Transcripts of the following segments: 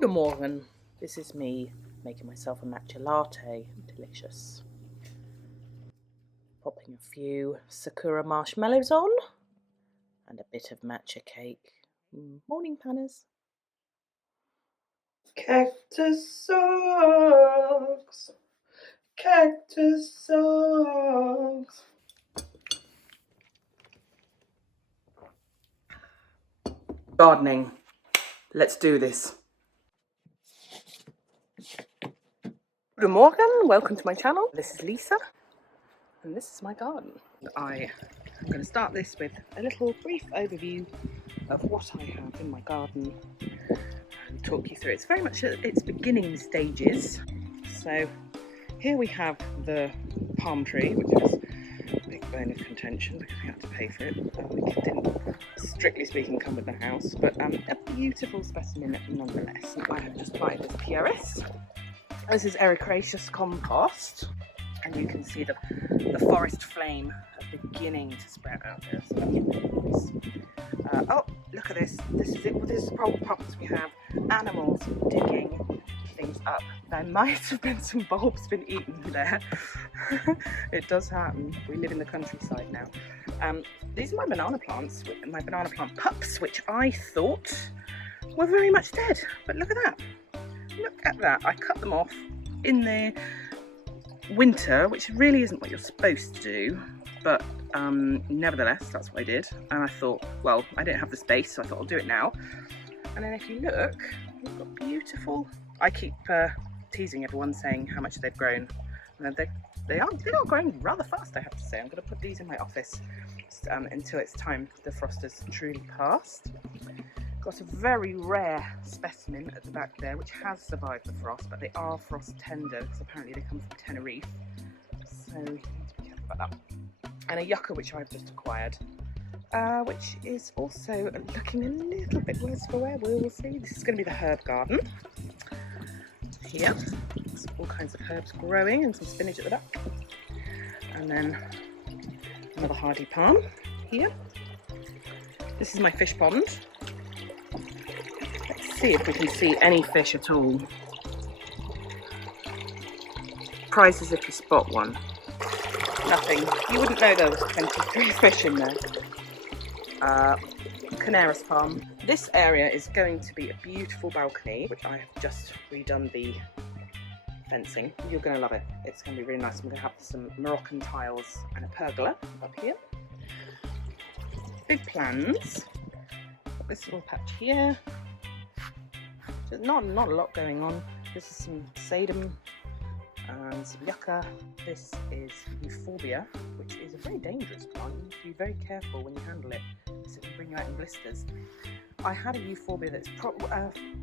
Guten Morgen. This is me making myself a matcha latte. Delicious. Popping a few sakura marshmallows on and a bit of matcha cake. Morning, Panners. Cactus socks. Cactus socks. Gardening. Let's do this. Good morning, welcome to my channel. This is Lisa and this is my garden. I'm going to start this with a little brief overview of what I have in my garden and talk you through. It's very much at its beginning stages. So here we have the palm tree, which is a big bone of contention because we had to pay for it. It didn't, strictly speaking, come with the house, but a beautiful specimen nonetheless. And I have just planted this PRS. This is Ericaceous compost, and you can see the forest flame beginning to sprout out there. So that's really nice. Oh, look at this. This is it. This is the problems we have. Animals digging things up. There might have been some bulbs been eaten there. It does happen. We live in the countryside now. These are my banana plants, my banana plant pups, which I thought were very much dead. But look at that. Look at that. I cut them off in the winter, which really isn't what you're supposed to do, but nevertheless, that's what I did. And I thought, well, I didn't have the space, so I thought I'll do it now. And then if you look, we've got beautiful. I keep teasing everyone, saying how much they've grown. And they are growing rather fast, I have to say. I'm going to put these in my office until it's time the frost has truly passed. Got a very rare specimen at the back there, which has survived the frost, but they are frost tender because apparently they come from Tenerife. So you need to be careful about that. And a yucca, which I've just acquired, which is also looking a little bit worse for wear. We'll see. This is going to be the herb garden. Here, there's all kinds of herbs growing and some spinach at the back. And then another hardy palm here. This is my fish pond. See if we can see any fish at all. Prizes if you spot one. Nothing. You wouldn't know there was 23 fish in there. Canaris palm. This area is going to be a beautiful balcony, which I have just redone the fencing. You're going to love it. It's going to be really nice. I'm going to have some Moroccan tiles and a pergola up here. Big plans. Got this little patch here. There's not a lot going on. This is some sedum and some yucca. This is euphorbia, which is a very dangerous plant. You need to be very careful when you handle it, because it can bring you out in blisters. I had a euphorbia that's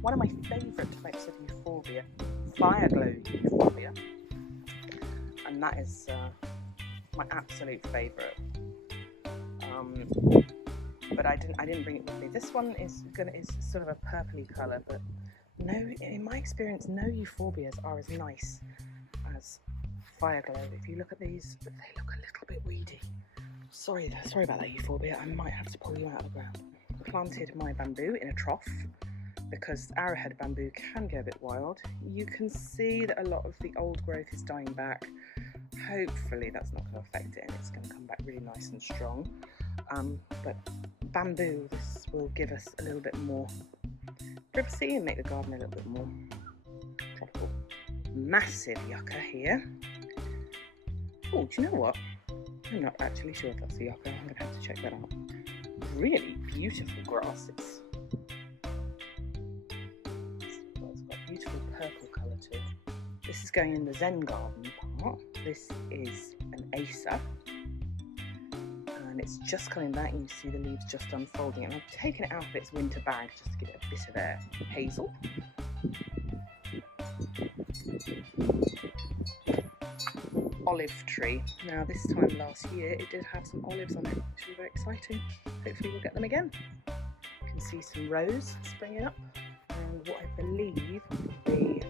one of my favourite types of euphorbia, fire glow euphorbia, and that is my absolute favourite. But I didn't bring it with me. This one is sort of a purpley colour, but no, in my experience, no euphorbias are as nice as fire glow. If you look at these, they look a little bit weedy. Sorry about that euphorbia. I might have to pull you out of the ground. I planted my bamboo in a trough because arrowhead bamboo can go a bit wild. You can see that a lot of the old growth is dying back. Hopefully that's not going to affect it and it's going to come back really nice and strong. But bamboo, this will give us a little bit more privacy and make the garden a little bit more tropical. Massive yucca here. Oh, do you know what? I'm not actually sure if that's a yucca. I'm going to have to check that out. Really beautiful grass. It's got a beautiful purple colour to it. This is going in the Zen garden part. This is an Acer. And it's just coming back, and you see the leaves just unfolding, and I've taken it out of its winter bag just to give it a bit of air. Hazel. Olive tree. Now this time last year it did have some olives on it, which was very exciting. Hopefully we'll get them again. You can see some rose springing up, and what I believe would be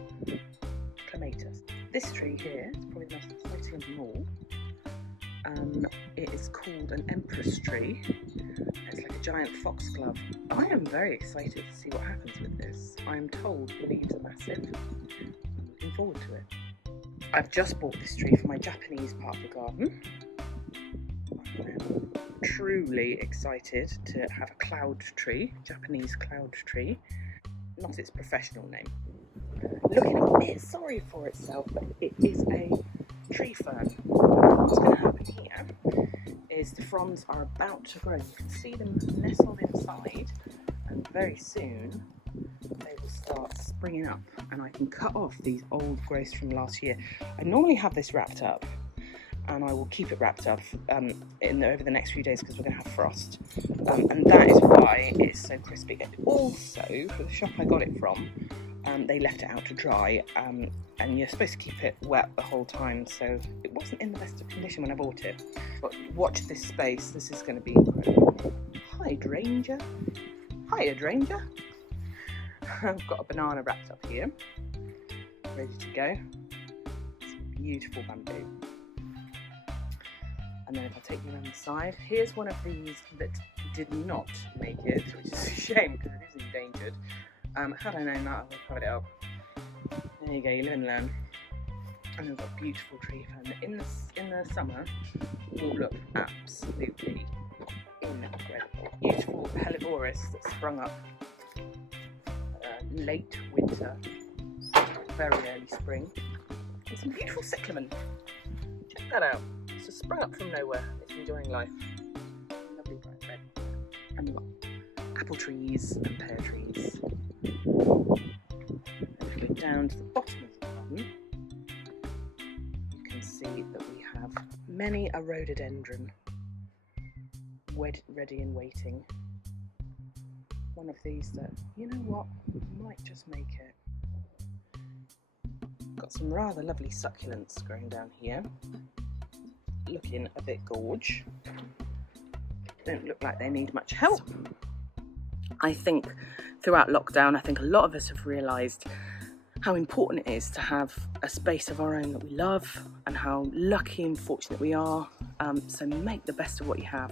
clematis. This tree here is probably the most exciting of them all. It is called an empress tree. It's like a giant foxglove. I am very excited to see what happens with this. I'm told the leaves are massive. I'm looking forward to it. I've just bought this tree for my Japanese part of the garden. I'm truly excited to have a cloud tree, Japanese cloud tree, not its professional name. Looking a bit sorry for itself, but it is a tree fern. What's going to happen here is the fronds are about to grow. You can see them nestled inside, and very soon they will start springing up, and I can cut off these old growths from last year. I normally have this wrapped up, and I will keep it wrapped up over the next few days because we're going to have frost, and that is why it's so crispy. Also, for the shop I got it from, they left it out to dry, and you're supposed to keep it wet the whole time, so it wasn't in the best of condition when I bought it. But watch this space, this is going to be incredible. Hydrangea. Hydrangea. I've got a banana wrapped up here, ready to go. Some beautiful bamboo. And then if I take you around the side, here's one of these that did not make it, which is a shame because it is endangered. Had I known that, I would have covered it up. There you go, you live and learn. And we've got a beautiful tree fern that in the summer will look absolutely incredible. Beautiful helleborus that sprung up late winter, very early spring. And some beautiful cyclamen. Check that out. It's just sprung up from nowhere. It's enjoying life. Lovely bright red. And we've got apple trees and pear trees. And if we go down to the bottom of the garden, you can see that we have many a rhododendron ready and waiting. One of these that, you know what, might just make it. Got some rather lovely succulents growing down here, looking a bit gorge. Don't look like they need much help. I think throughout lockdown, I think a lot of us have realised how important it is to have a space of our own that we love, and how lucky and fortunate we are. So make the best of what you have.